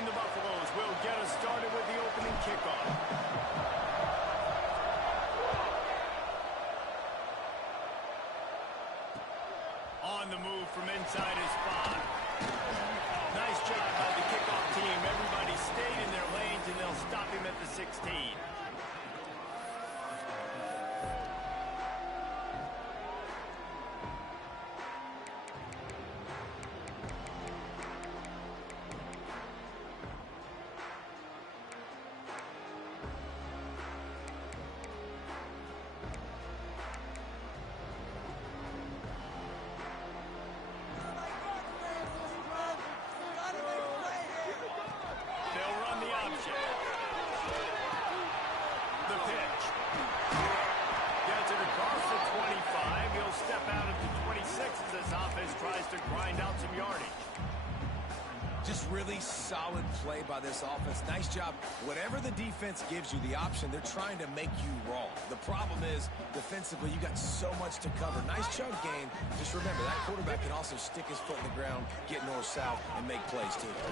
And the Buffaloes will get us started with the opening kickoff. On the move from inside his 5. Nice job by the kickoff team. Everybody stayed in their lanes, and they'll stop him at the 16. Just really solid play by this offense. Nice job. Whatever the defense gives you the option, they're trying to make you wrong. The problem is, defensively, you got so much to cover. Nice chunk gain. Just remember, that quarterback can also stick his foot in the ground, get north-south, and make plays, too. That'll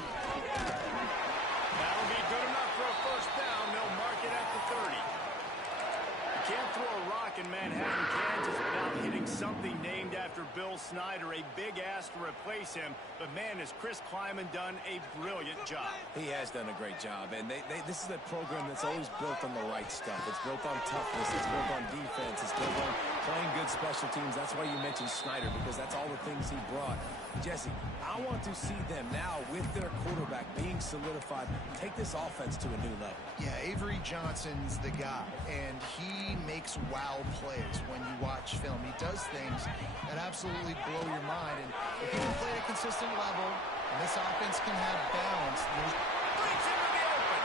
be good enough for a first down. They'll mark it at the 30. You can't throw a rock in Manhattan, Kansas without hitting something named after Bill Snyder. A big ask to replace him. But, man, has Chris Kleiman done a brilliant job. He has done a great job. And this is a program that's always built on the right stuff. It's built on toughness. It's built on defense. It's built on playing good special teams. That's why you mentioned Snyder, because that's all the things he brought. Jesse, I want to see them now with their quarterback being solidified take this offense to a new level. Yeah, Avery Johnson's the guy, and he makes wow plays when you watch film. He does things that absolutely blow your mind, and if he can play at a consistent level, and this offense can have balance. Brings him to the open.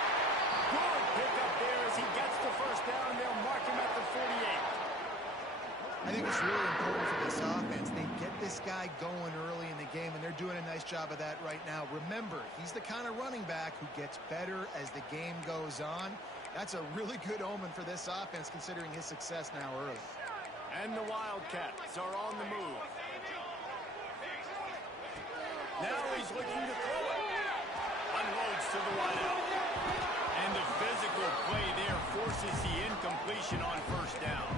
Good pickup there as he gets the first down. They'll mark him at the 48. I think it's really important for this offense. They get this guy going early in the game, and they're doing a nice job of that right now. Remember, he's the kind of running back who gets better as the game goes on. That's a really good omen for this offense, considering his success now early. And the Wildcats are on the move. Now he's looking to throw it. Unloads to the wideout. And the physical play there forces the incompletion on first down.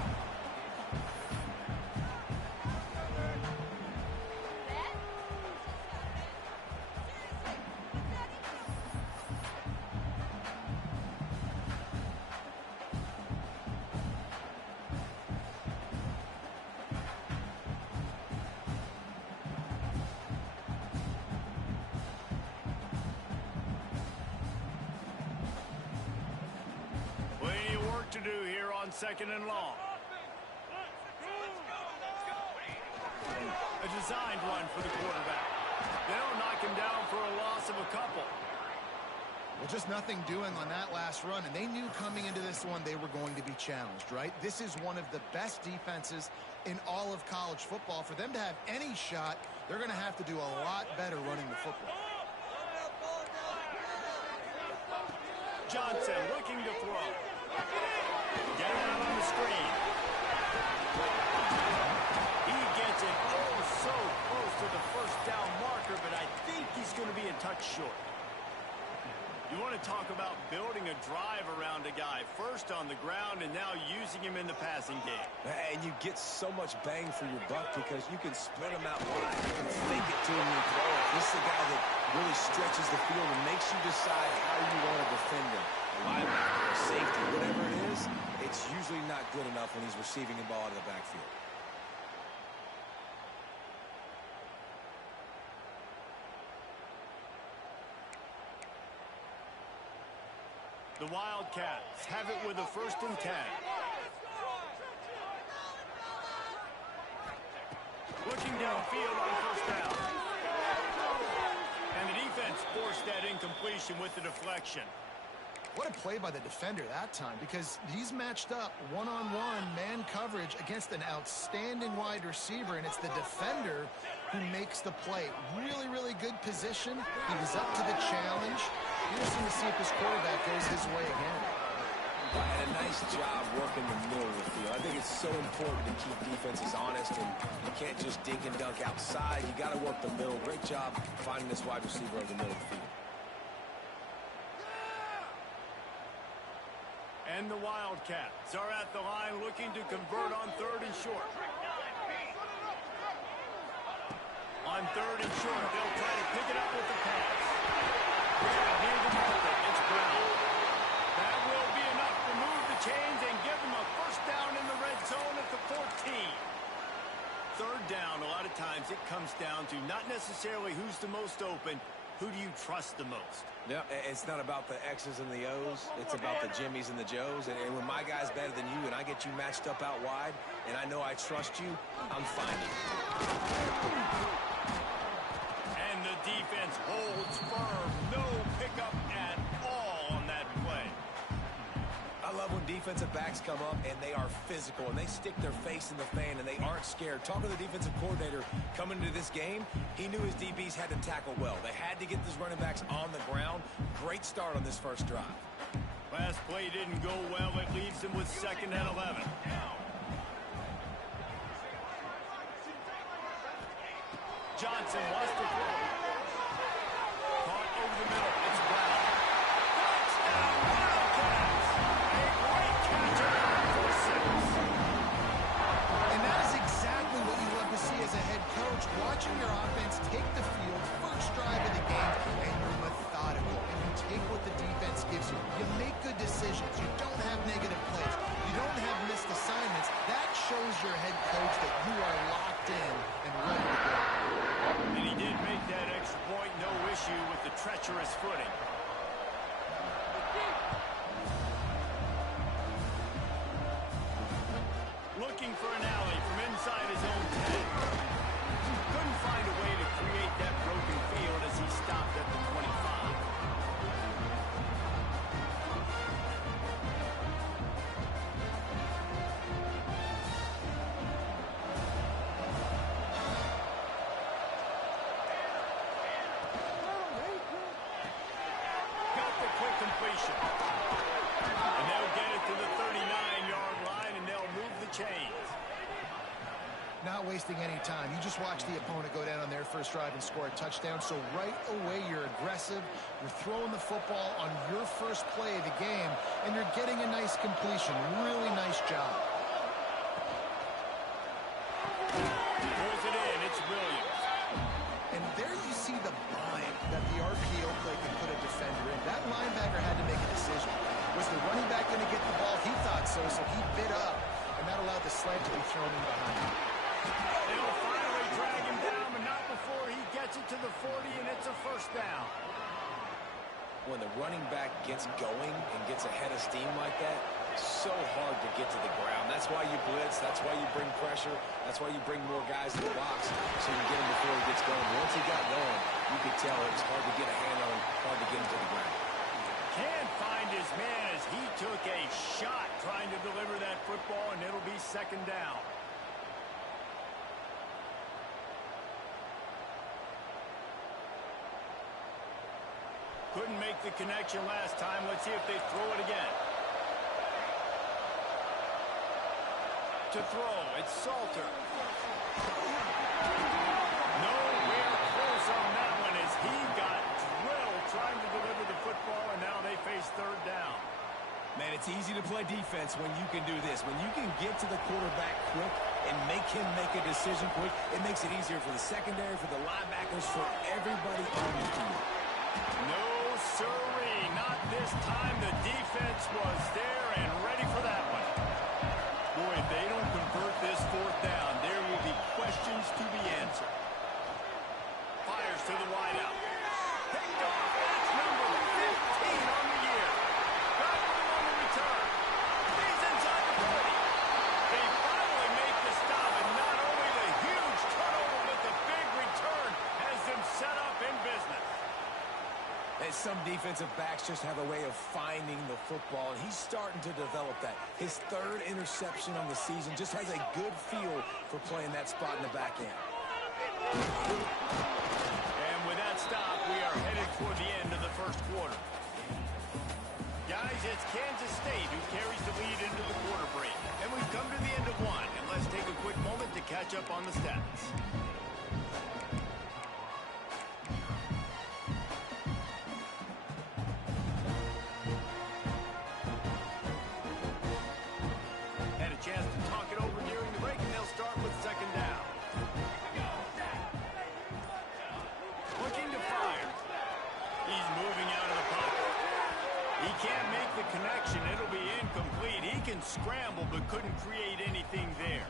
To do here on 2nd and long. A designed run for the quarterback. They'll knock him down for a loss of a couple. Well, just nothing doing on that last run, and they knew coming into this one they were going to be challenged, right? This is one of the best defenses in all of college football. For them to have any shot, they're going to have to do a lot better running the football. Johnson looking to throw. Get it out on the screen. He gets it oh so close to the first down marker, but I think he's going to be a touch short. You want to talk about building a drive around a guy, first on the ground and now using him in the passing game. And you get so much bang for your buck because you can spread him out wide. You can fake it to him and throw it. This is the guy that really stretches the field and makes you decide how you want to defend him. Linebacker, safety, whatever it is, it's usually not good enough when he's receiving the ball out of the backfield. The Wildcats have it with a 1st and 10. Looking downfield on first down. And the defense forced that incompletion with the deflection. What a play by the defender that time, because he's matched up one-on-one man coverage against an outstanding wide receiver, and it's the defender who makes the play. Really, really good position. He was up to the challenge. Interesting to see if his quarterback goes his way again. And a nice job working the middle of the field. I think it's so important to keep defenses honest, and you can't just dink and dunk outside. You got to work the middle. Great job finding this wide receiver over the middle of the field. And the Wildcats are at the line looking to convert on 3rd and short. On 3rd and short, they'll try to pick it up with the pass. Near the marker, it's Brown. That will be enough to move the chains and give them a first down in the red zone at the 14. 3rd down, a lot of times it comes down to not necessarily who's the most open, who do you trust the most? Yeah, it's not about the X's and the O's. It's about the Jimmys and the Joes. And when my guy's better than you and I get you matched up out wide and I know I trust you, I'm finding you. And the defense holds firm. No pickup at all on that play. I love when defensive backs come up and they are physical and they stick their face in the fan and they aren't scared. Talk to the defensive coordinator coming into this game. He knew his DBs had to tackle well. They had to get these running backs on the ground. Great start on this first drive. Last play didn't go well. It leaves them with 2nd and 11. Johnson wants to throw. Caught over the middle. It's Brown. Touchdown, Wildcats! A great catch for 6. And that is exactly what you love to see as a head coach, watching your offense take the field, first drive of the game, and you're methodical. And you take what the defense gives you. You make good decisions. You don't have negative plays. You don't have missed assignments. That shows your head coach that you are locked in and ready to go. And he did make that extra point, no issue with the treacherous footing. Looking for an alley from inside his own 10. Couldn't find a way to create that broken field as he stopped at the 25. Got the quick completion. And they'll get it to the 39-yard line, and they'll move the chains. Not wasting any time. You just watch the opponent go down on their first drive and score a touchdown. So right away, you're aggressive. You're throwing the football on your first play of the game, and you're getting a nice completion. Really nice job. Pulls it in. It's Williams. And there you see the bind that the RPO play can put a defender in. That linebacker had to make a decision. Was the running back going to get the ball? He thought so, so he bit up, and that allowed the sled to be thrown in behind him. They'll finally drag him down, but not before he gets it to the 40, and it's a first down. When the running back gets going and gets ahead of steam like that, so hard to get to the ground. That's why you blitz. That's why you bring pressure. That's why you bring more guys in the box so you can get him before he gets going. Once he got going, you could tell it was hard to get a hand on him, hard to get him to the ground. Can't find his man as he took a shot trying to deliver that football, and it'll be 2nd down. Couldn't make the connection last time. Let's see if they throw it again. To throw, it's Salter. Nowhere close on that one as he got drilled trying to deliver the football, and now they face 3rd down. Man, it's easy to play defense when you can do this. When you can get to the quarterback quick and make him make a decision quick, it makes it easier for the secondary, for the linebackers, for everybody on the field. No, sirree, not this time. The defense was there and ready for that one. Boy, if they don't convert this 4th down, there will be questions to be answered. Fires to the wideout. Picked off. That's number 15 on the year. Got room on the return. He's inside the 40. They finally make the stop, and not only the huge turnover, but the big return has them set up in business. And some defensive backs just have a way of finding the football, and he's starting to develop that. His 3rd interception on the season just has a good feel for playing that spot in the back end. And with that stop, we are headed for the end of the first quarter. Guys, it's Kansas State who carries the lead into the quarter break. And we've come to the end of one, and let's take a quick moment to catch up on the stats. He can't make the connection. It'll be incomplete. He can scramble but couldn't create anything there.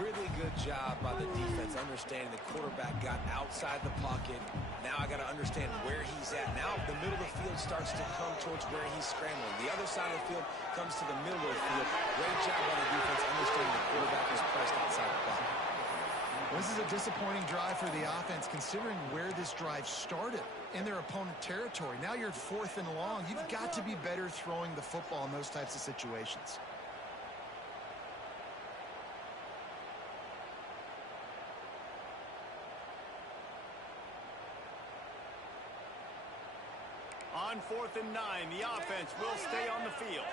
Really good job by the defense understanding the quarterback got outside the pocket. Now I got to understand where he's at. Now the middle of the field starts to come towards where he's scrambling. The other side of the field comes to the middle of the field. Great job by the defense understanding the quarterback is pressed outside the pocket. This is a disappointing drive for the offense considering where this drive started in their opponent territory. Now you're at 4th and long. You've got to be better throwing the football in those types of situations. On 4th and 9, the offense will stay on the field.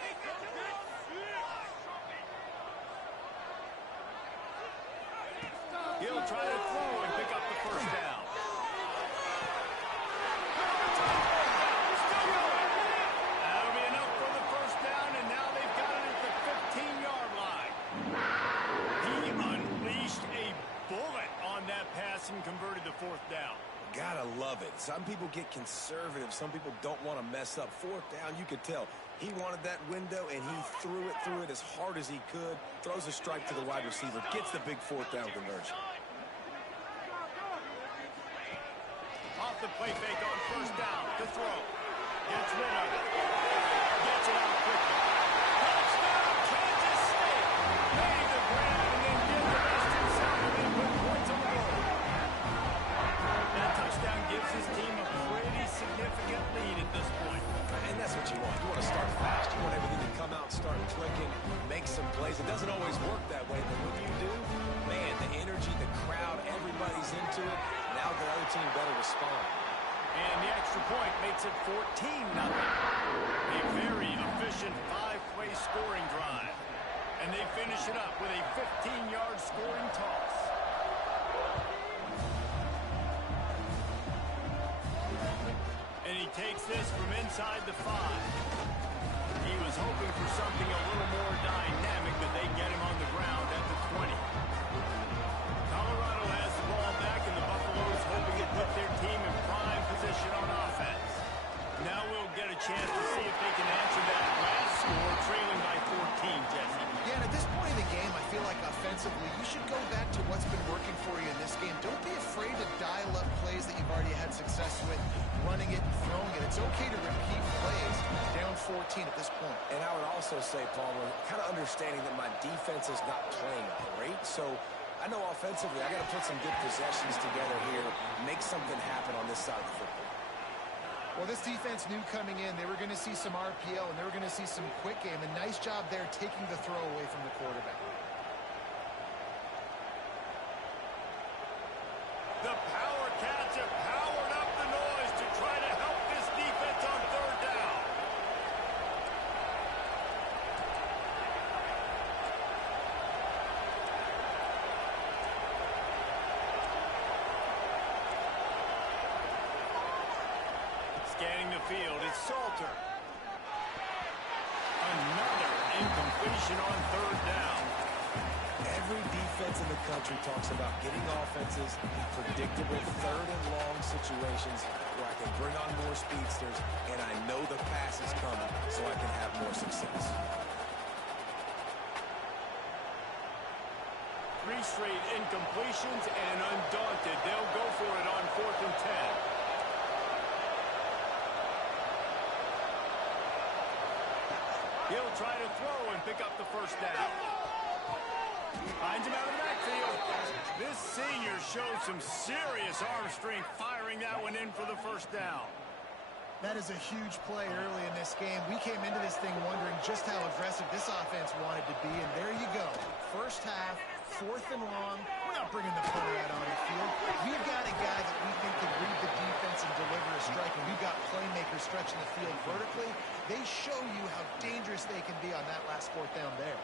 He'll try to throw and pick up the first down. That'll be enough for the first down, and now they've got it at the 15-yard line. He unleashed a bullet on that pass and converted to 4th down. Gotta love it. Some people get conservative. Some people don't want to mess up. 4th down, you could tell. He wanted that window, and he threw it as hard as he could. Throws a strike to the wide receiver. Gets the big 4th down conversion. Off the play fake on 1st down. To throw. Gets rid of it. Gets it out quickly. Touchdown, Kansas State. Made the grab and then did the rest himself and then put points on the board. That touchdown gives his team a pretty significant lead at this point. And that's what you want. You want to start fast. You want everything to come out, start clicking, make some plays. It doesn't always work that way, but when you do, man, the energy, the crowd, everybody's into it. Now the other team better respond. And the extra point makes it 14-0. A very efficient 5-play scoring drive. And they finish it up with a 15-yard scoring toss. And he takes this from inside the 5. He was hoping for something a little more dynamic, but they get him on the ground at the 20. Colorado has the ball back, and the Buffaloes hoping to put their team in prime position on offense. Now we'll get a chance to see if they can answer that last score, trailing by 14, Jesse. Yeah, and at this point in the game, I feel like offensively, you should go back to what's been working for you in this game. Don't be afraid to dial up plays that you've already had success with, running it and throwing it. It's okay to repeat plays down 14 at this point. And I would also say, Palmer, kind of understanding that my defense is not playing great, so I know offensively I got to put some good possessions together here, make something happen on this side of the football. Well, this defense knew coming in they were going to see some RPO and they were going to see some quick game. A nice job there taking the throw away from the quarterback. The Power Cats have powered up the noise to try to help this defense on 3rd down. Scanning the field, it's Salter. Another incompletion on 3rd down. Every defense in the country talks about getting offenses in predictable 3rd and long situations where I can bring on more speedsters and I know the pass is coming so I can have more success. 3 straight incompletions, and undaunted, they'll go for it on 4th and 10. He'll try to throw and pick up the first down. Finds him out of the backfield. This senior shows some serious arm strength, firing that one in for the first down. That is a huge play early in this game. We came into this thing wondering just how aggressive this offense wanted to be, and there you go. First half, 4th and long. We're not bringing the punter out on the field. We've got a guy that we think can read the defense and deliver a strike, and we've got playmakers stretching the field vertically. They show you how dangerous they can be on that last 4th down there.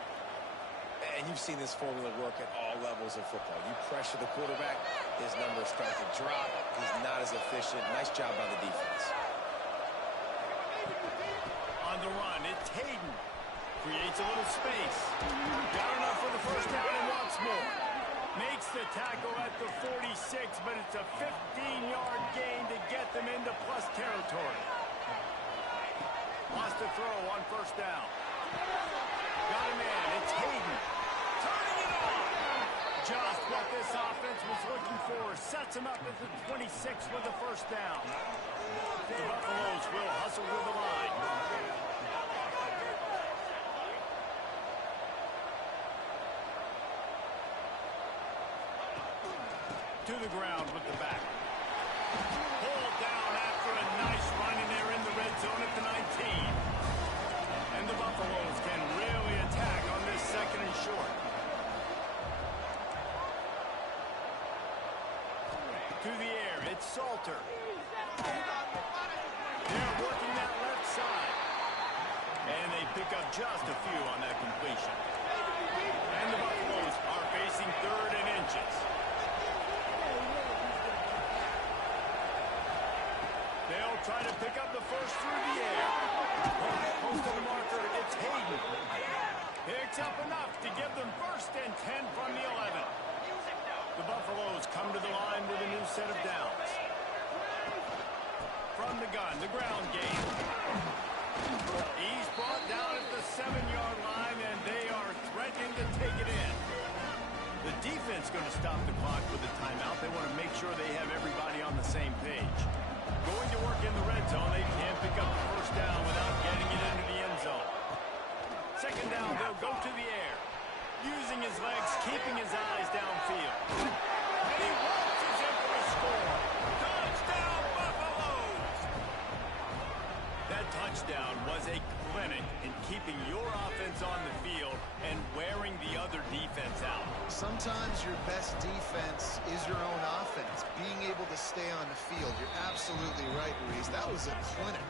And you've seen this formula work at all levels of football. You pressure the quarterback, his numbers start to drop. He's not as efficient. Nice job by the defense. On the run, it's Hayden. Creates a little space. Got enough for the first down and wants more. Makes the tackle at the 46, but it's a 15-yard gain to get them into plus territory. Lost to throw on first down. Got him in. It's Hayden. Turning it on. Just what this offense was looking for. Sets him up at the 26 with the first down. The Buffaloes will hustle with the line. To the ground with the back. Pulled down after a nice run in there in the red zone at the 19. And the Buffaloes can really attack on this second and short. To the air, it's Salter. They're working that left side. And they pick up just a few on that completion. And the Buffaloes are facing third and inches. They'll try to pick up the first through the air. Close to the marker, it's Hayden. Picks up enough to give them first and 10 from the 11. The Buffaloes come to the line with a new set of downs. From the gun, the ground game. He's brought down at the 7-yard line, and they are threatening to take it in. The defense going to stop the clock with a timeout. They want to make sure they have everybody on the same page. Going to work in the red zone. They can't pick up the first down without getting it into the end zone. Second down, they'll go to the air. Using his legs, keeping his eyes downfield. And he launches in for a score. Touchdown, Buffaloes! That touchdown was a clinic in keeping your offense on the field and wearing the other defense out. Sometimes your best defense is your own offense, being able to stay on the field. You're absolutely right, Reese. That was a clinic.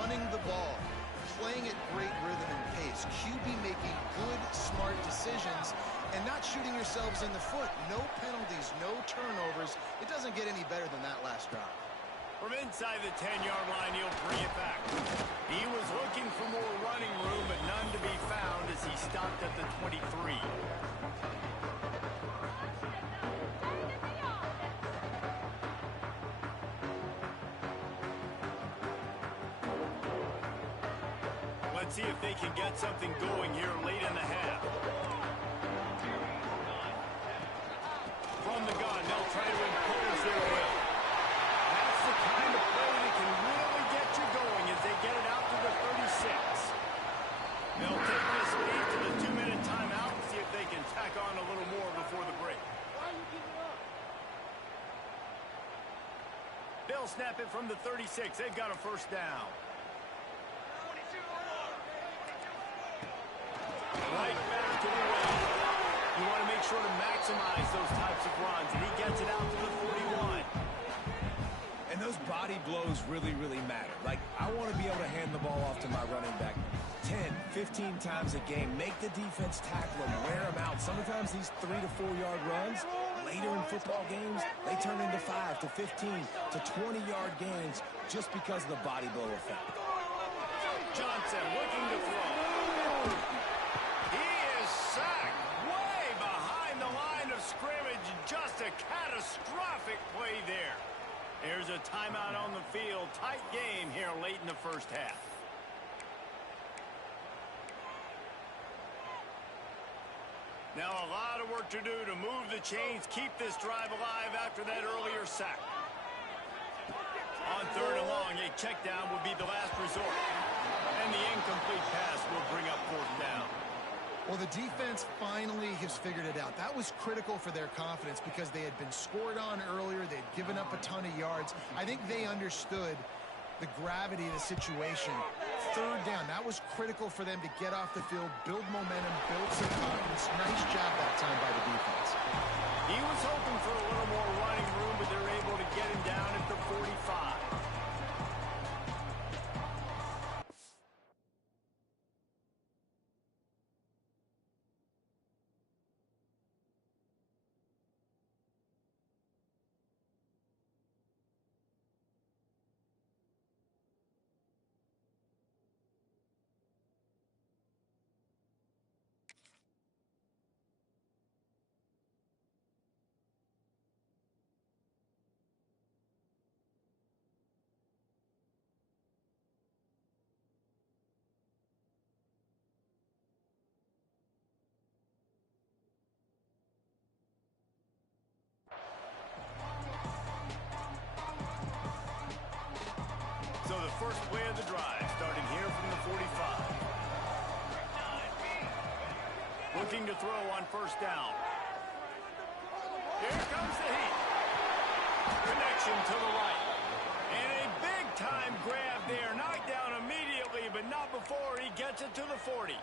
Running the ball, playing at great rhythm and pace, QB making good, smart decisions, and not shooting yourselves in the foot. No penalties, no turnovers. It doesn't get any better than that last drive. From inside the 10-yard line, he'll bring it back. He was looking for more running room, but none to be found as he stopped at the 23. Let's see if they can get something going here late in the half. From the gun, they'll try to impose their will. That's the kind of play that can really get you going as they get it out to the 36. They'll take this lead to the 2-minute timeout and see if they can tack on a little more before the break. They'll snap it from the 36. They've got a first down. Right back to the way. You want to make sure to maximize those types of runs, and he gets it out to the 41. And those body blows really, really matter. Like, I want to be able to hand the ball off to my running back 10, 15 times a game. Make the defense tackle him, wear him out. Sometimes these 3 to 4 yard runs, later in football games, they turn into 5 to 15 to 20-yard gains just because of the body blow effect. Johnson looking to throw. He is sacked way behind the line of scrimmage. Just a catastrophic play there. There's a timeout on the field. Tight game here late in the first half. Now a lot of work to do to move the chains, keep this drive alive after that earlier sack. On third and long, a check down would be the last resort. And the incomplete pass will bring up fourth down. Well, the defense finally has figured it out. That was critical for their confidence because they had been scored on earlier. They'd given up a ton of yards. I think they understood the gravity of the situation. Third down, that was critical for them to get off the field, build momentum, build some confidence. Nice job that time by the defense. He was hoping for a little more running room, but they're able to get him down at the 45. first play of the drive, starting here from the 45. Looking to throw on first down. Here comes the heat. Connection to the right. And a big-time grab there. Knocked down immediately, but not before he gets it to the 40.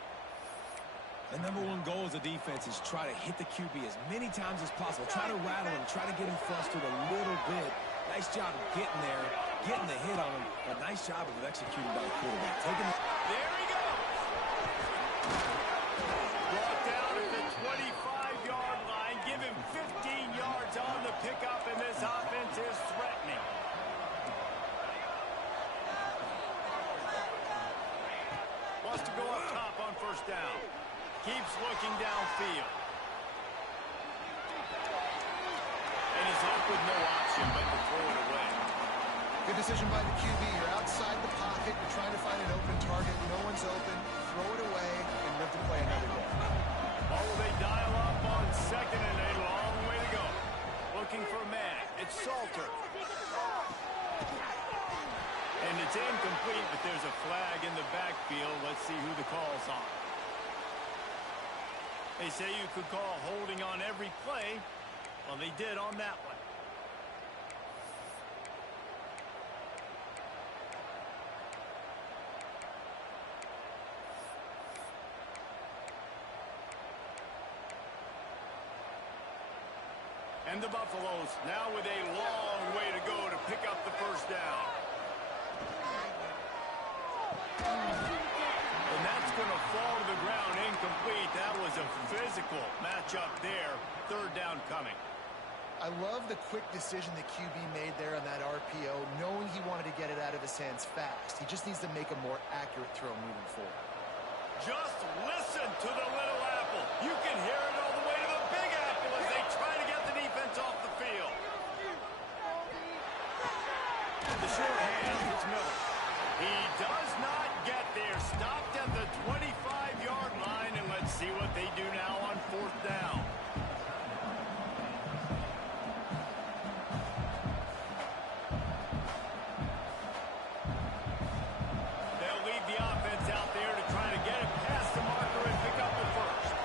The number one goal as a defense is try to hit the QB as many times as possible. Try to rattle him. Try to get him flustered a little bit. Nice job of getting there, getting the hit on him. But nice job of executing by the quarterback. There he goes. Brought down at the 25-yard line. Give him 15 yards on the pickup, and this offense is threatening. Wants to go up top on first down. Keeps looking downfield. And he's left with no option but to throw it away. Good decision by the QB. You're outside the pocket. You're trying to find an open target. No one's open. Throw it away and live to play another day. Oh, they dial up on second and a long way to go. Looking for a man. It's Salter. And it's incomplete, but there's a flag in the backfield. Let's see who the call's on. They say you could call holding on every play. Well, they did on that one. And the Buffaloes now with a long way to go to pick up the first down. And that's going to fall to the ground incomplete. That was a physical matchup there. Third down coming. I love the quick decision the QB made there on that RPO, knowing he wanted to get it out of his hands fast. He just needs to make a more accurate throw moving forward. Just listen to the little apple. You can hear it all the way to the big apple as they try to get the defense off the field. The short hand hits Miller. He does not get there. Stopped at the 25-yard line, and let's see what they do now on fourth down. They'll leave the offense out there to try to get it past the marker and pick up the first.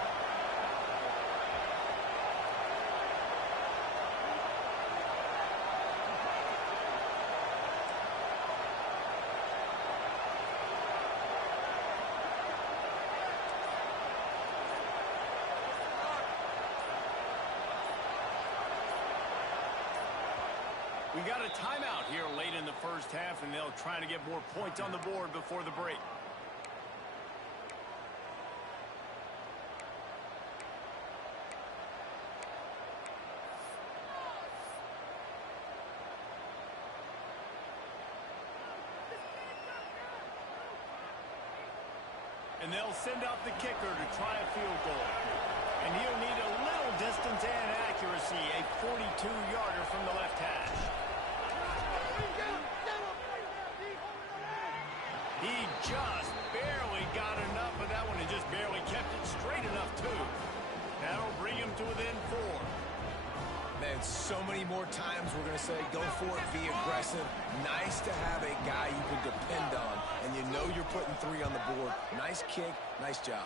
We got a timeout here late in the first half, and they'll try to get more points on the board before the break. And they'll send out the kicker to try a field goal. And he'll need a little distance and accuracy, a 42-yarder from the left hash. He just barely got enough of that one and just barely kept it straight enough, too. That'll bring him to within 4. Man, so many more times we're going to say, go for it, be aggressive. Nice to have a guy you can depend on, and you know you're putting 3 on the board. Nice kick, nice job.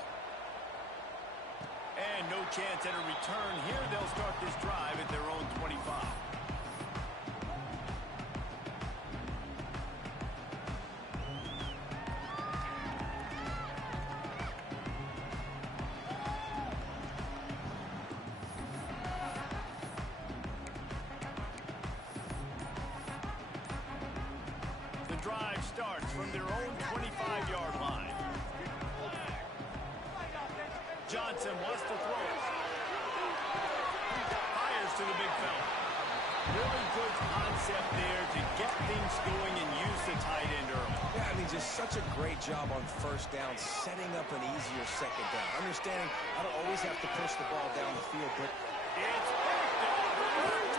And no chance at a return here. They'll start this drive at their own 25. The drive starts from their own 25-yard line. Johnson wants to throw it. Fires to the big fella. Really good concept there to get things going and use the tight end early. Yeah, I mean, just such a great job on first down, setting up an easier second down. Understanding I don't always have to push the ball down the field, but it's picked off.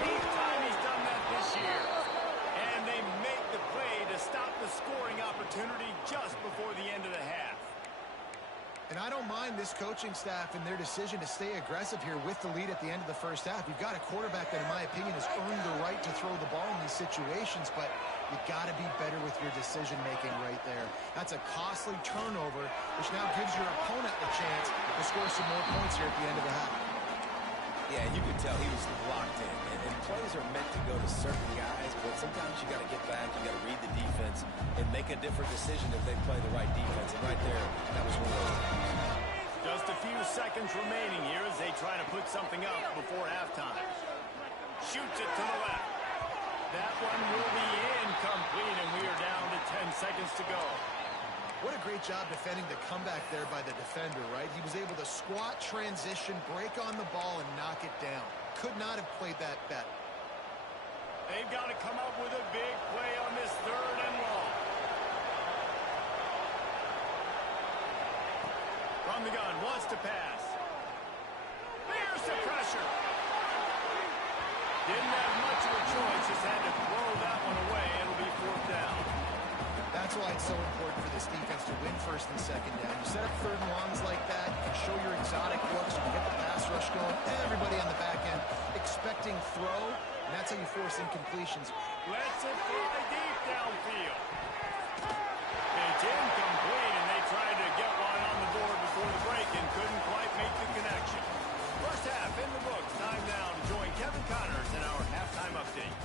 13th time he's done that this year. And they make the play to stop the scoring opportunity just before the end of the half. And I don't mind this coaching staff and their decision to stay aggressive here with the lead at the end of the first half. You've got a quarterback that, in my opinion, has earned the right to throw the ball in these situations, but You got to be better with your decision-making right there. That's a costly turnover, which now gives your opponent the chance to score some more points here at the end of the half. Yeah, you could tell he was locked in. And plays are meant to go to certain guys, but sometimes you got to get back, you got to read the defense, and make a different decision if they play the right defense. And right there, that was one of those times. Just a few seconds remaining here as they try to put something up before halftime. Shoots it to the left. That one will be incomplete, and we are down to 10 seconds to go. What a great job defending the comeback there by the defender, right? He was able to squat, transition, break on the ball, and knock it down. Could not have played that better. They've got to come up with a big play on this 3rd and long. From the gun, wants to pass. There's the pressure. Didn't have much of a choice, just had to throw that one away. It'll be 4th down. That's why it's so important for this defense to win 1st and 2nd down. You set up 3rd and longs like that, you can show your exotic looks, you can get the pass rush going, everybody on the back end expecting throw, and that's how you force incompletions. Lets it fly deep downfield. It's incomplete, and they tried to get one on the board before the break and couldn't quite make the connection. First half in the books. Time now to join Kevin Connors in our halftime update.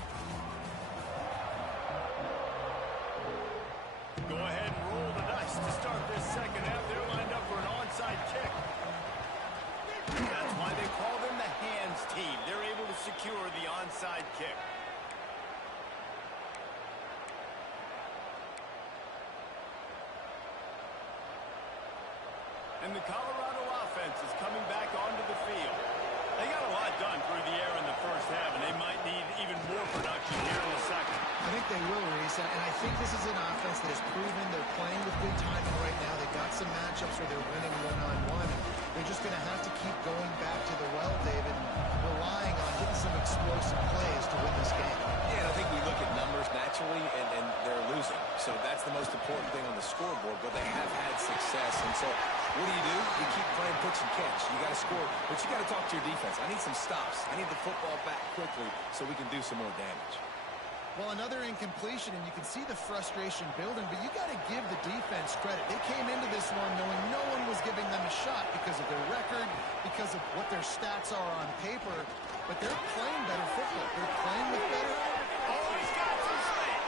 Go ahead and roll the dice to start this second half. They're lined up for an onside kick. That's why they call them the hands team. They're able to secure the onside kick. And the Colorado offense is coming back onto the field. They got a lot done through the air in the first half, and they might need even more production here in the second. I think they will, Reese, and I think this is an offense that has proven they're playing with good timing right now. They've got some matchups where they're winning one-on-one. They're just going to have to keep going back to the well, David, and relying on hitting some explosive plays to win this game. Yeah, and I think we look at numbers naturally, and they're losing. So that's the most important thing on the scoreboard, but they have had success. And so what do? You keep playing pitch and catch. You got to score, but you got to talk to your defense. I need some stops. I need the football back quickly so we can do some more damage. Well, another incompletion, and you can see the frustration building, but you got to give the defense credit. They came into this one knowing no one was giving them a shot because of their record, because of what their stats are on paper, but they're playing better football. They're playing with better. Oh, he's got some space.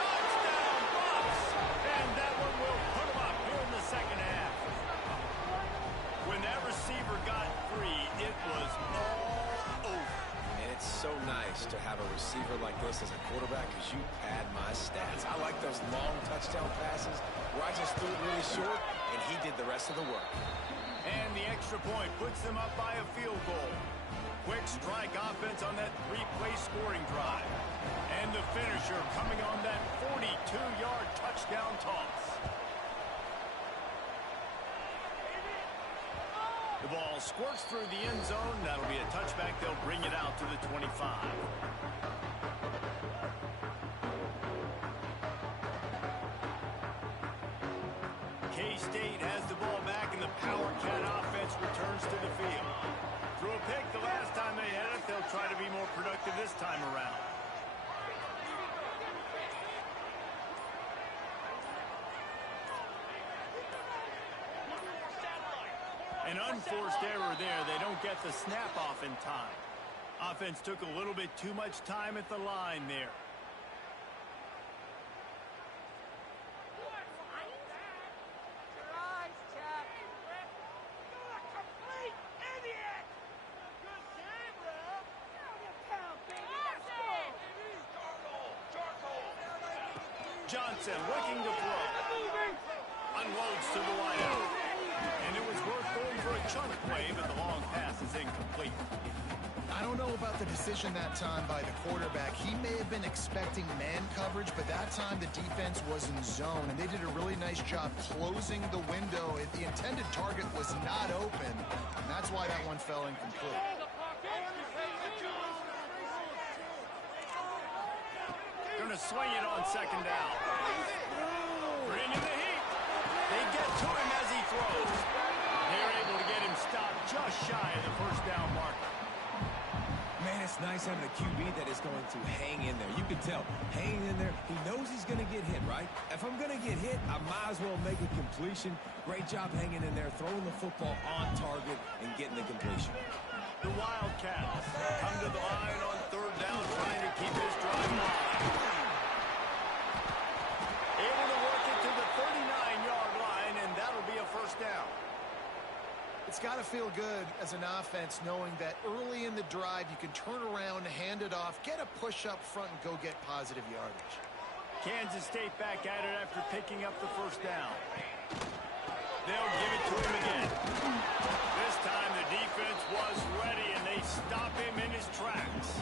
Touchdown, Bucks. And that one will put them up here in the second half. When that receiver got free, it was all over. It's so nice to have a receiver like this as a quarterback because you pad my stats. I like those long touchdown passes where I just threw it really short and he did the rest of the work. And the extra point puts them up by a field goal. Quick strike offense on that 3-play scoring drive. And the finisher coming on that 42-yard touchdown toss. The ball squirts through the end zone. That'll be a touchback. They'll bring it out to the 25. K-State has the ball back, and the Power Cat offense returns to the field. Threw a pick the last time they had it. They'll try to be more productive this time around. An unforced error there. They don't get the snap off in time. Offense took a little bit too much time at the line there. Johnson looking to throw. Unloads to the wideout. And it was worth going for a chunk play, but the long pass is incomplete. I don't know about the decision that time by the quarterback. He may have been expecting man coverage, but that time the defense was in zone, and they did a really nice job closing the window. The intended target was not open, and that's why that one fell incomplete. Going to swing it on second down. Bringing the heat. They get to him as he throws. They're able to get him stopped just shy of the first down marker. Man, it's nice having a QB that is going to hang in there. You can tell, hanging in there, he knows he's going to get hit, right? If I'm going to get hit, I might as well make a completion. Great job hanging in there, throwing the football on target and getting the completion. The Wildcats come to the line on third down, trying to keep this drive alive. Able to work it to the 39-yard line, and that'll be a first down. It's got to feel good as an offense knowing that early in the drive you can turn around, hand it off, get a push up front, and go get positive yardage. Kansas State back at it after picking up the first down. They'll give it to him again. This time the defense was ready, and they stop him in his tracks.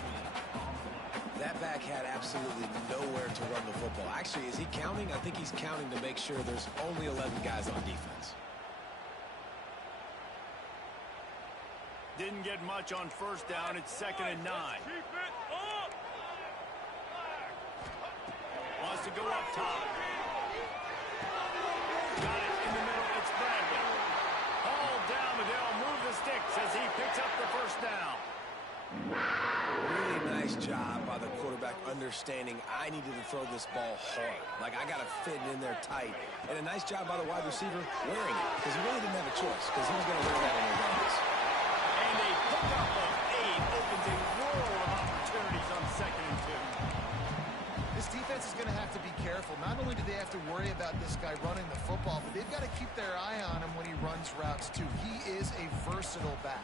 That back had absolutely nowhere to run the football. Actually, is he counting? I think he's counting to make sure there's only 11 guys on defense. Didn't get much on first down. It's 2nd and 9. Wants to go up top. Got it in the middle. It's Bradley. Hauled down, but they'll move the sticks as he picks up the first down. Really nice job by the quarterback understanding I needed to throw this ball hard. Like, I got to fit it in there tight. And a nice job by the wide receiver wearing it, because he really didn't have a choice, because he was going to wear that in the runs. And a pickup of 8 opens a world of opportunities on 2nd and 2. This defense is going to have to be careful. Not only do they have to worry about this guy running the football, but they've got to keep their eye on him when he runs routes, too. He is a versatile back.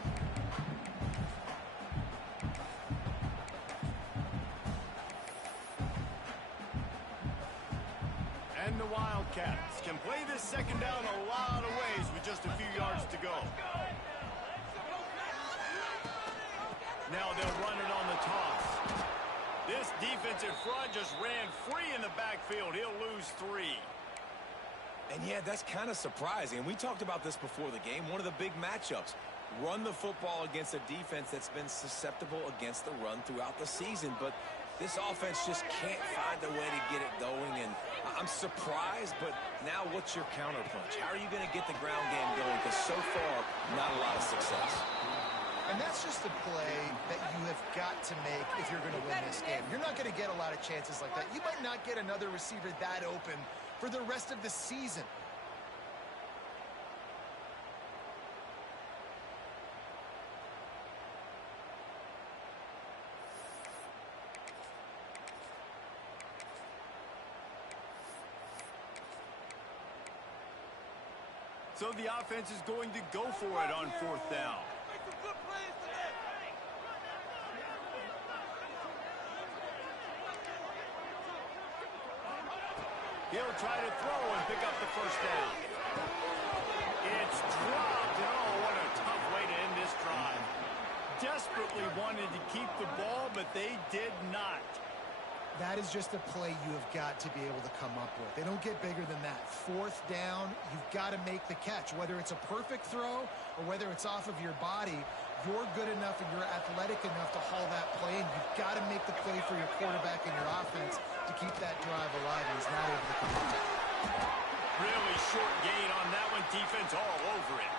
And the Wildcats can play this second down a lot of ways with just a few yards to go. Now they'll run it on the toss. This defensive front just ran free in the backfield. He'll lose 3. And yeah, that's kind of surprising. And we talked about this before the game. One of the big matchups. Run the football against a defense that's been susceptible against the run throughout the season. But this offense just can't find a way to get it going. And I'm surprised, but now what's your counterpunch? How are you going to get the ground game going? Because so far, not a lot of success. And that's just a play that you have got to make if you're going to win this game. You're not going to get a lot of chances like that. You might not get another receiver that open for the rest of the season. So the offense is going to go for it on 4th down. He'll try to throw and pick up the first down. It's dropped. Oh, what a tough way to end this drive. Desperately wanted to keep the ball, but they did not. That is just a play you have got to be able to come up with. They don't get bigger than that. 4th down, you've got to make the catch. Whether it's a perfect throw or whether it's off of your body, you're good enough and you're athletic enough to haul that play, and you've got to make the play for your quarterback and your offense to keep that drive alive, and he's not able to come up. Really short gain on that one. Defense all over it.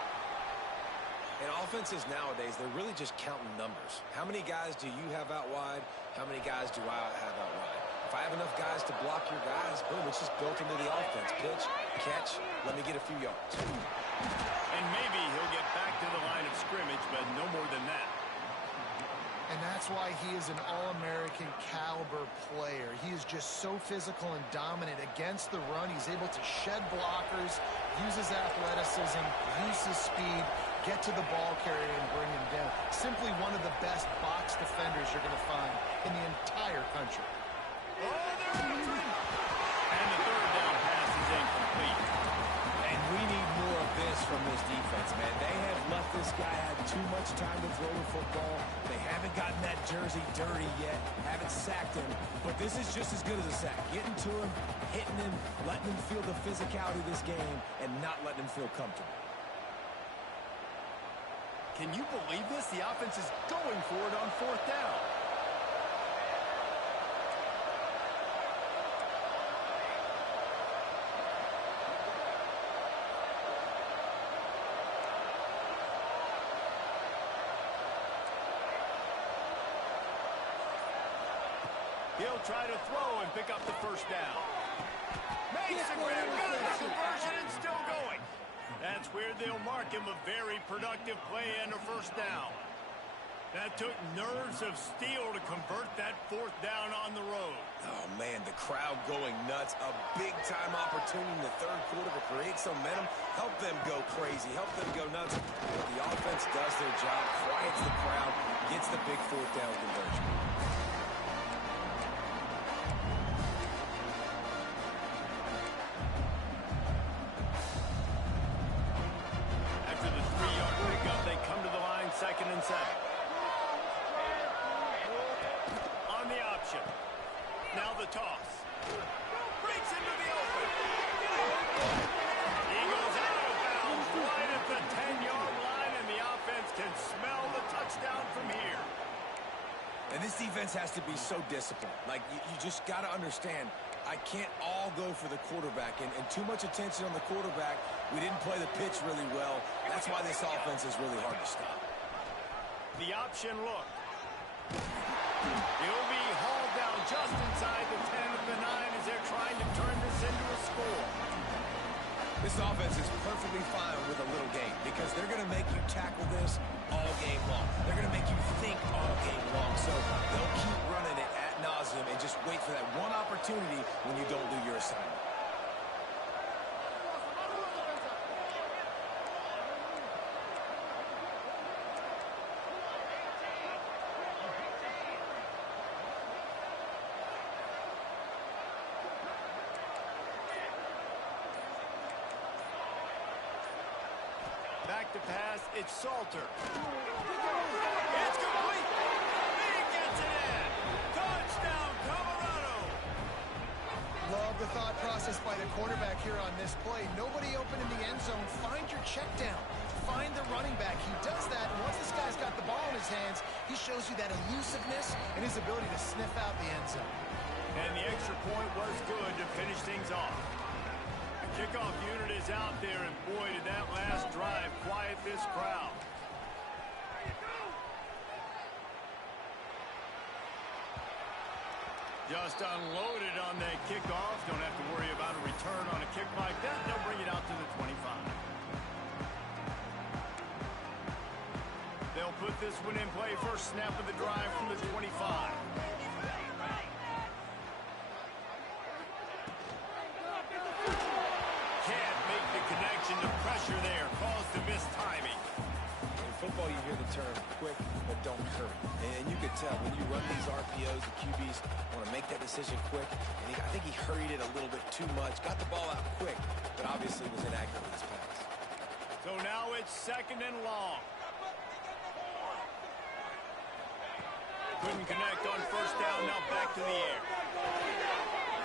And offenses nowadays, they're really just counting numbers. How many guys do you have out wide? How many guys do I have out wide? If I have enough guys to block your guys, boom, it's just built into the offense. Pitch, catch, let me get a few yards. And maybe he'll get back to the line of scrimmage, but no more than that. And that's why he is an All-American caliber player. He is just so physical and dominant against the run. He's able to shed blockers, use his athleticism, use his speed, get to the ball carrier and bring him down. Simply one of the best box defenders you're going to find in the entire country. Oh, there it is. And the 3rd down pass is incomplete. And we need more of this from this defense, man. They have left this guy have too much time to throw the football. They haven't gotten that jersey dirty yet, haven't sacked him. But this is just as good as a sack. Getting to him, hitting him, letting him feel the physicality of this game, and not letting him feel comfortable. Can you believe this? The offense is going for it on 4th down. he'll try to throw and pick up the first down. Makes the grab, got the conversion, and still going. That's where they'll mark him a very productive play and a first down. That took nerves of steel to convert that fourth down on the road. Oh, man, the crowd going nuts. A big-time opportunity in the third quarter to create some momentum. Help them go crazy. Help them go nuts. But the offense does their job, quiets the crowd, gets the big fourth down conversion. After the 3-yard pickup, they come to the line, 2nd and 7. The option. Now the toss. Breaks into the open. He goes out of bounds right at the 10-yard line, and the offense can smell the touchdown from here. And this defense has to be so disciplined. Like, you just got to understand, I can't all go for the quarterback, and too much attention on the quarterback. We didn't play the pitch really well. That's why this offense is really hard to stop. The option look. He'll be hauled down just inside the 10 of the 9 as they're trying to turn this into a score. This offense is perfectly fine with a little game because they're going to make you tackle this all game long. They're going to make you think all game long. So they'll keep running it ad nauseum and just wait for that one opportunity when you don't do your assignment. Back to pass, it's Salter. It's complete. He gets it in. Touchdown, Colorado. Love the thought process by the quarterback here on this play. Nobody open in the end zone. Find your check down. Find the running back. He does that, and once this guy's got the ball in his hands, he shows you that elusiveness and his ability to sniff out the end zone. And the extra point was good to finish things off. Kickoff unit is out there, and boy, did that last drive quiet this crowd. Just unloaded on that kickoff. Don't have to worry about a return on a kick like that. They'll bring it out to the 25. They'll put this one in play. First snap of the drive from the 25. The pressure there caused the missed timing. In football, you hear the term quick, but don't hurry. And you could tell when you run these RPOs, the QBs want to make that decision quick. And I think he hurried it a little bit too much. Got the ball out quick, but obviously was inaccurate with his pass. So now it's 2nd and long. Couldn't connect on first down. Now back to the air.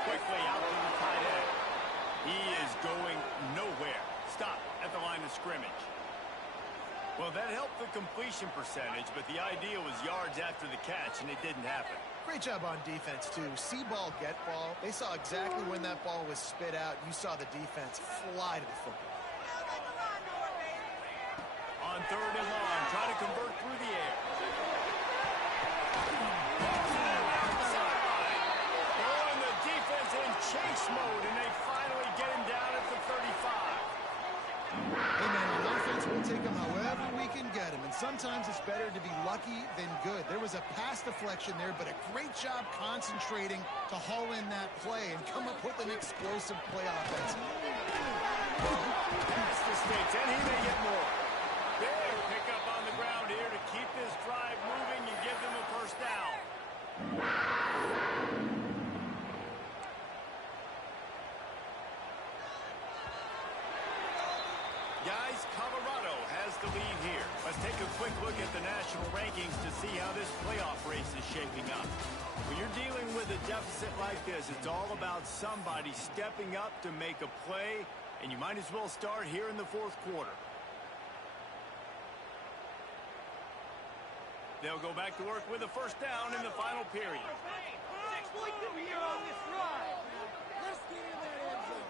Quickly out to the tight end. He is going nowhere. Stop at the line of scrimmage. Well, that helped the completion percentage, but the idea was yards after the catch, and it didn't happen. Great job on defense, too. See ball, get ball. They saw exactly when that ball was spit out. You saw the defense fly to the football. On 3rd and long, try to convert through the air. Oh, and the defense in chase mode, and they finally get him down at the 35. Hey, man, on offense, we'll take them however we can get them. And sometimes it's better to be lucky than good. There was a pass deflection there, but a great job concentrating to haul in that play and come up with an explosive play offense. Pass to Sticks, and he may get more. Big pickup on the ground here to keep this drive moving and give them a first down. Guys, Colorado has the lead here. Let's take a quick look at the national rankings to see how this playoff race is shaping up. When you're dealing with a deficit like this, it's all about somebody stepping up to make a play, and you might as well start here in the 4th quarter. They'll go back to work with a first down in the final period. Let's get in that end zone.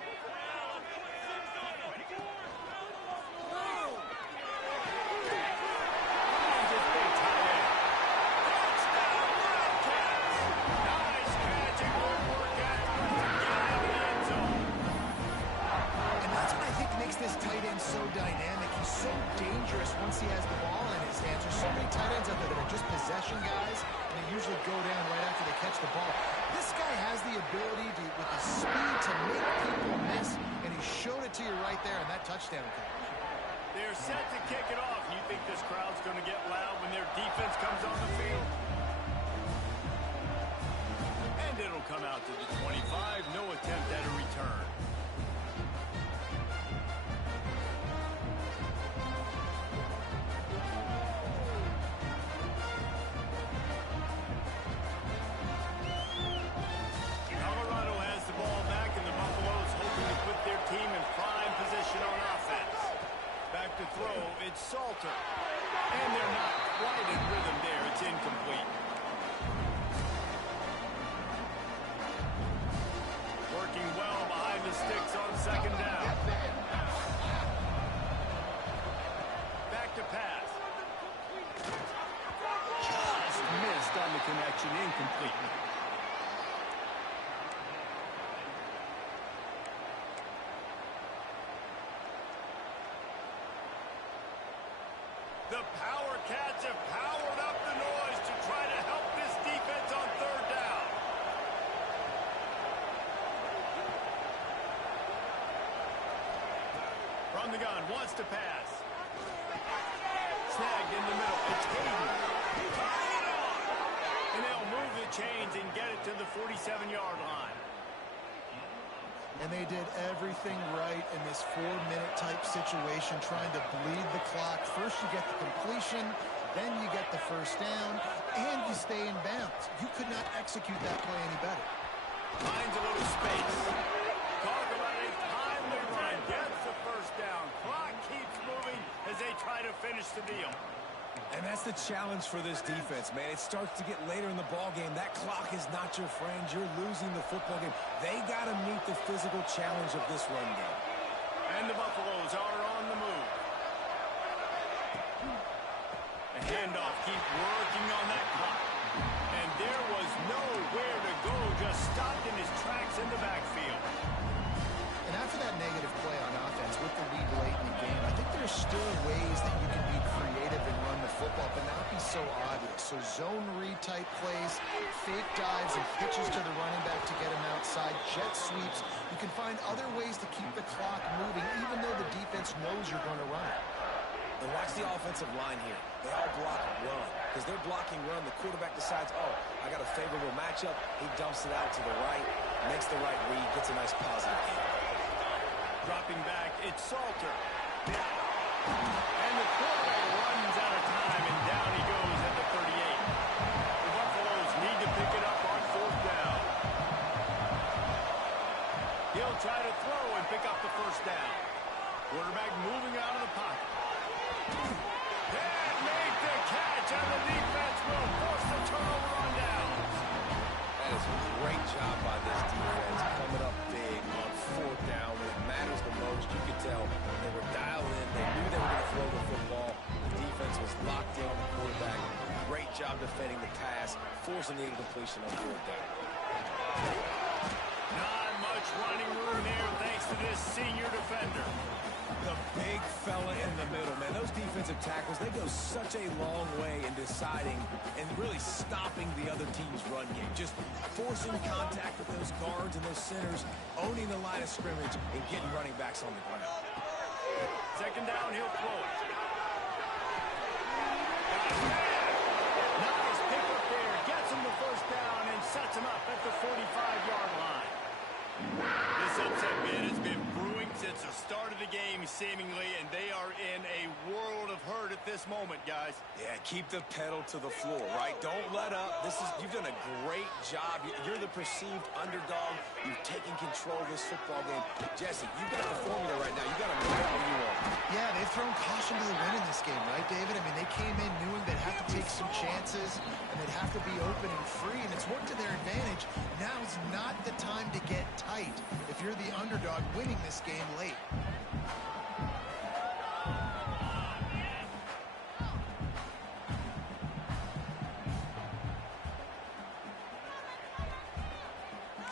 Nice catch. dangerous once he has the ball in his hands. There's so many tight ends out there that are just possession guys, and they usually go down right after they catch the ball. This guy has the ability to, with his speed, to make people miss, and he showed it to you right there in that touchdown catch. They're set to kick it off. You think this crowd's going to get loud when their defense comes on the field? And it'll come out to the 25. No attempt at a return. Colorado has the ball back, and the Buffaloes hoping to put their team in prime position on offense. Back to throw, it's Salter. And they're not quite in rhythm there. It's incomplete. Working well behind the sticks on second down. Back to pass. Just missed on the connection, incomplete. The Power Cats have powered up the noise to try to help this defense on third down. From the gun, wants to pass. Snagged in the middle. It's Hayden. And they'll move the chains and get it to the 47-yard line. And they did everything right in this 4-minute type situation, trying to bleed the clock. First you get the completion, then you get the first down, and you stay in bounds. You could not execute that play any better. Finds a little space. Talk about a timely run. Gets the first down. Clock keeps moving as they try to finish the deal. And that's the challenge for this defense, man. It starts to get later in the ballgame. That clock is not your friend. You're losing the football game. They got to meet the physical challenge of this run game. And the Buffaloes are on the move. The handoff keeps working on that clock. And there was nowhere to go, just stopped in his tracks in the backfield. And after that negative play on offense with the lead late in the game, I think there's still ways that you can be creative and run the football, but not be so obvious. So zone read type plays, fake dives and pitches to the running back to get him outside, jet sweeps. You can find other ways to keep the clock moving, even though the defense knows you're going to run it. And watch the offensive line here. They all block run. Because they're blocking run, the quarterback decides, oh, I got a favorable matchup. He dumps it out to the right, makes the right read, gets a nice positive gain. Dropping back, it's Salter. And the quarterback runs out of time, and down he goes at the 38. The Buffaloes need to pick it up on fourth down. He'll try to throw and pick up the first down. Quarterback moving out of the pocket. And make the catch, and the defense will force the turnover on downs. That is a great job by this defense, coming up big on fourth down. When it matters the most, you could tell they were dialed in. They knew they were going to throw the football. The defense was locked in on the quarterback. Great job defending the pass, forcing the incompletion on fourth down. Not much running room here thanks to this senior defender. The big fella in the middle, man. Those defensive tackles, they go such a long way in deciding and really stopping the other team's run game. Just forcing contact with those guards and those centers, owning the line of scrimmage, and getting running backs on the ground. Second down, he'll throw it. Nice pick up there. Gets him the first down and sets him up at the 45-yard line. This upset bid has been brewing since the start of the game, seemingly, and they are in a world of hurt at this moment, guys. Yeah, keep the pedal to the floor, right? Don't let up. You've done a great job. You're the perceived underdog. You've taken control of this football game. Jesse, you've got the formula right now. You've got to know where you are. Yeah, they've thrown caution to the wind in this game, right, David? I mean, they came in knowing they'd have to take some chances, and they'd have to be open and free, and it's worked to their advantage. Now's not the time to get tight if you're the underdog winning this game late.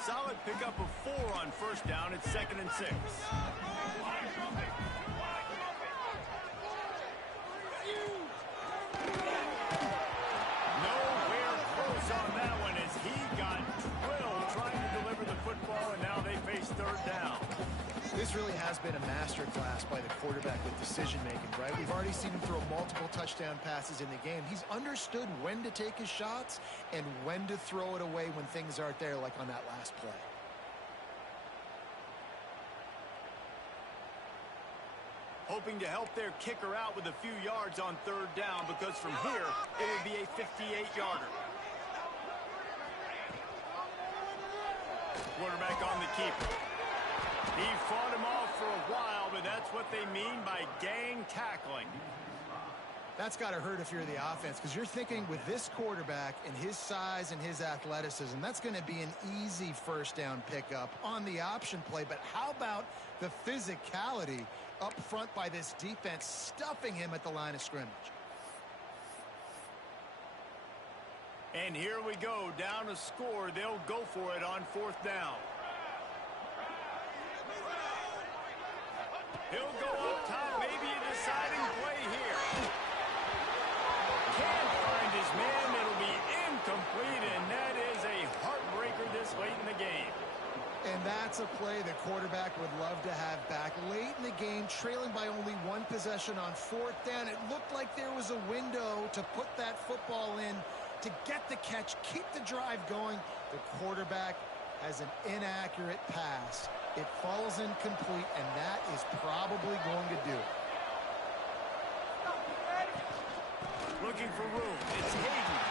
Solid pickup of 4 on first down. It's 2nd and 6. down. This really has been a masterclass by the quarterback with decision-making, right? We've already seen him throw multiple touchdown passes in the game. He's understood when to take his shots and when to throw it away when things aren't there, like on that last play. Hoping to help their kicker out with a few yards on third down, because from here, it would be a 58-yarder. Quarterback on the keeper. He fought him off for a while, but that's what they mean by gang tackling. That's got to hurt if you're the offense, because you're thinking with this quarterback and his size and his athleticism, that's going to be an easy first down pickup on the option play. But how about the physicality up front by this defense, stuffing him at the line of scrimmage? And here we go, down a score. They'll go for it on fourth down. He'll go up top, maybe a deciding play here. Can't find his man. It'll be incomplete, and that is a heartbreaker this late in the game. And that's a play the quarterback would love to have back. Late in the game, trailing by only one possession on fourth down. It looked like there was a window to put that football in, to get the catch, keep the drive going. The quarterback has an inaccurate pass. It falls incomplete, and that is probably going to do it. Looking for room. It's Hayden.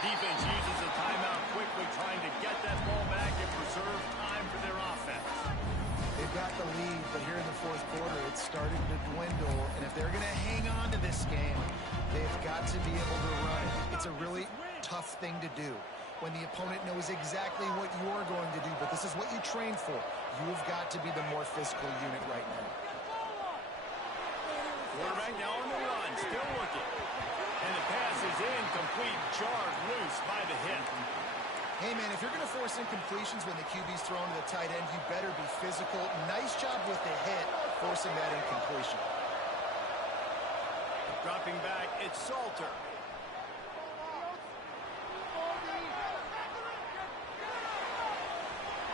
Defense uses a timeout quickly, trying to get that ball back and preserve time for their offense. They've got the lead, but here in the fourth quarter, it's starting to dwindle. And if they're going to hang on to this game, they've got to be able to run it. It's a really tough thing to do when the opponent knows exactly what you're going to do, but this is what you train for. You've got to be the more physical unit right now. Quarterback now on the run, still looking. And the pass is incomplete, jarred loose by the hip. Hey, man, if you're going to force incompletions when the QB's thrown to the tight end, you better be physical. Nice job with the hit, forcing that incompletion. Dropping back, it's Salter.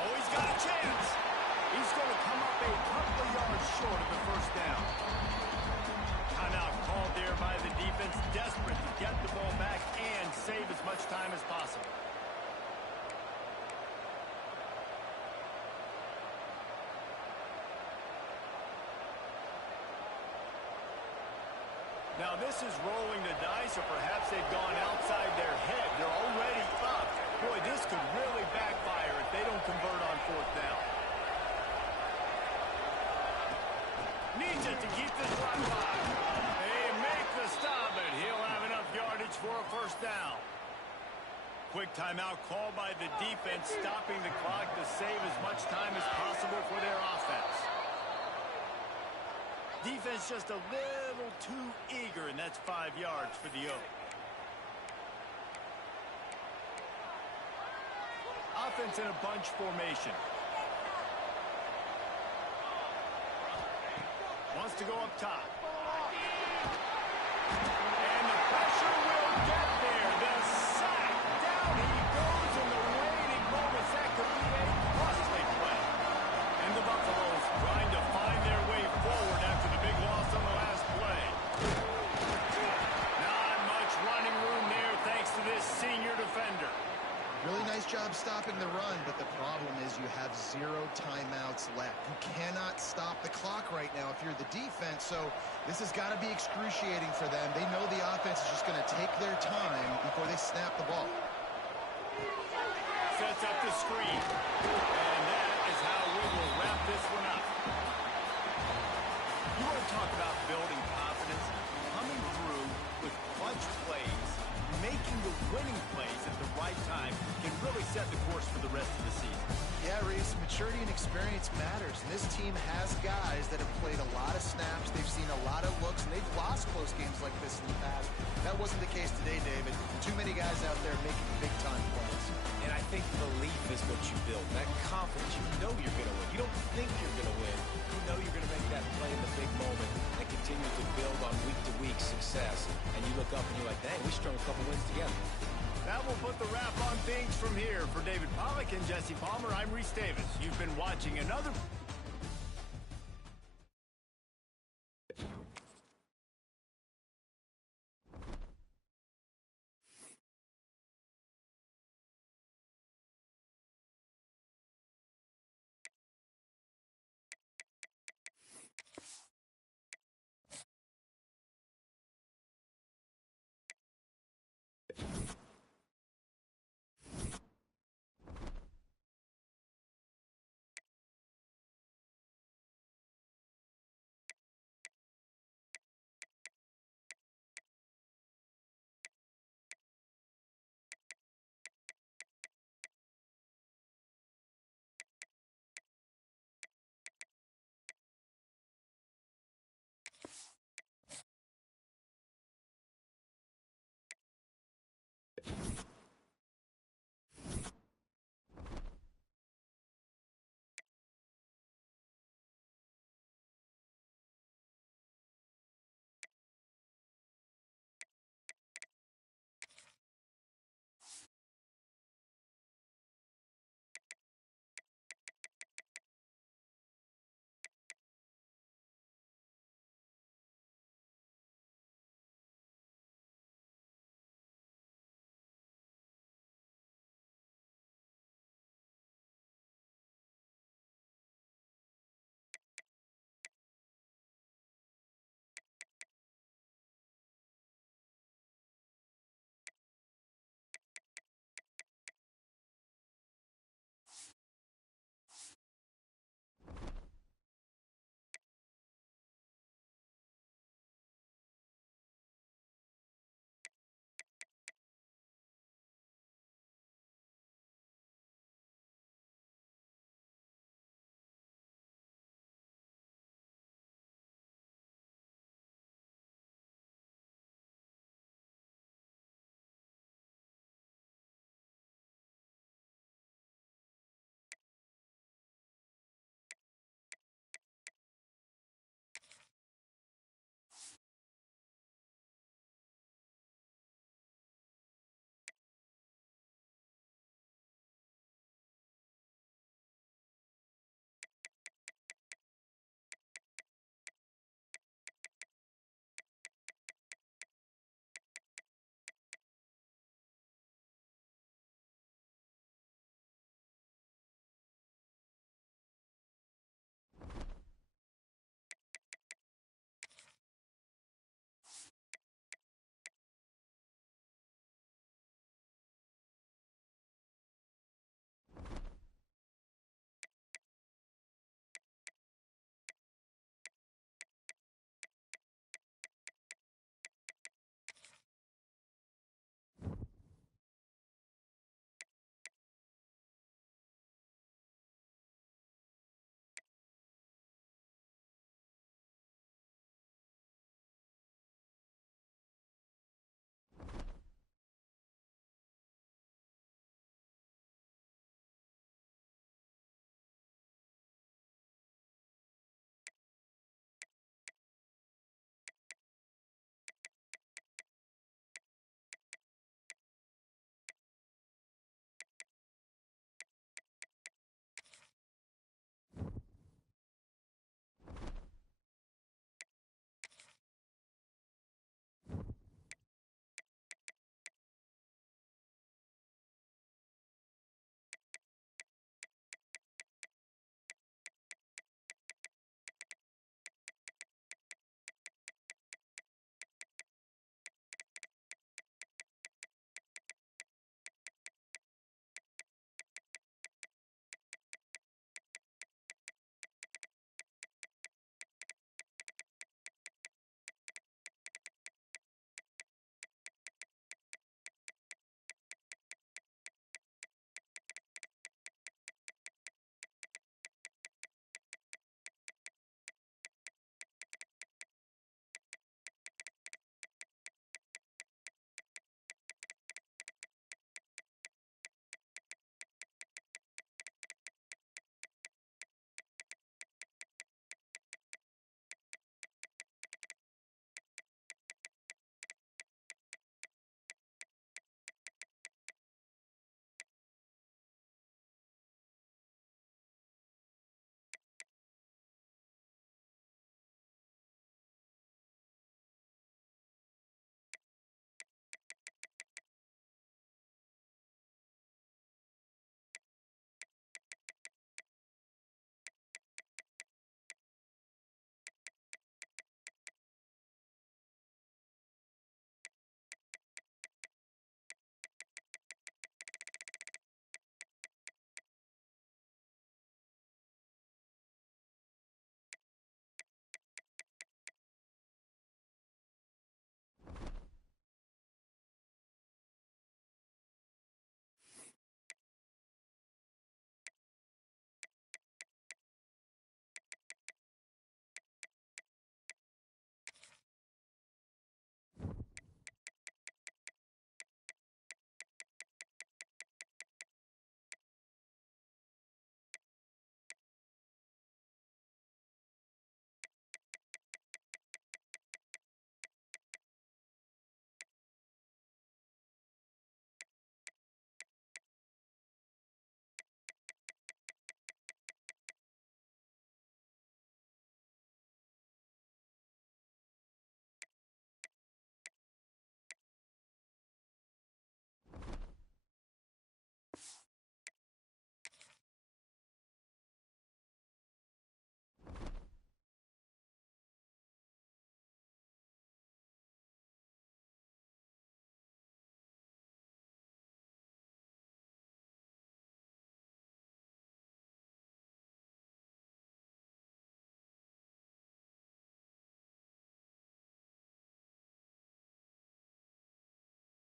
Oh, he's got a chance. He's going to come up a couple of yards short of the first down. Timeout called there by the defense, desperate to get the ball back and save as much time as possible. Now this is rolling the dice, or perhaps they've gone outside their head. They're already up. Boy, this could really backfire if they don't convert on fourth down. Needs it to keep this run alive. They make the stop, and he'll have enough yardage for a first down. Quick timeout called by the defense, stopping the clock to save as much time as possible for their offense. Defense just a little too eager, and that's 5 yards for the Oak. Offense in a bunch formation. Wants to go up top. And the pressure will get there. The sack. Down he goes in the waiting moments. That could be a costly play. And the Buffaloes trying to find their way forward after the big loss on the last play. Not much running room there thanks to this senior defender. Really nice job stopping the run, but the problem is you have 0 timeouts left. You cannot stop the clock right now if you're the defense, so this has got to be excruciating for them. They know the offense is just going to take their time before they snap the ball. Sets up the screen. And that is how we will wrap this one up. You want to talk about building confidence? Coming through with clutch plays, making the winning plays at the right time can really set the course for the rest of the season. Yeah, Reese, maturity and experience matters. And this team has guys that have played a lot of snaps. They've seen a lot of looks, and they've lost close games like this in the past. That wasn't the case today, David. Too many guys out there making big-time plays. And I think belief is what you build. That confidence, you know you're going to win. You don't think you're going to win. You know you're going to make that play in the big moment and continue to build on week-to-week success. And you look up and you're like, dang, we strung a couple wins together. That will put the wrap on things from here. For David Pollack and Jesse Palmer, I'm Reese Davis. You've been watching another...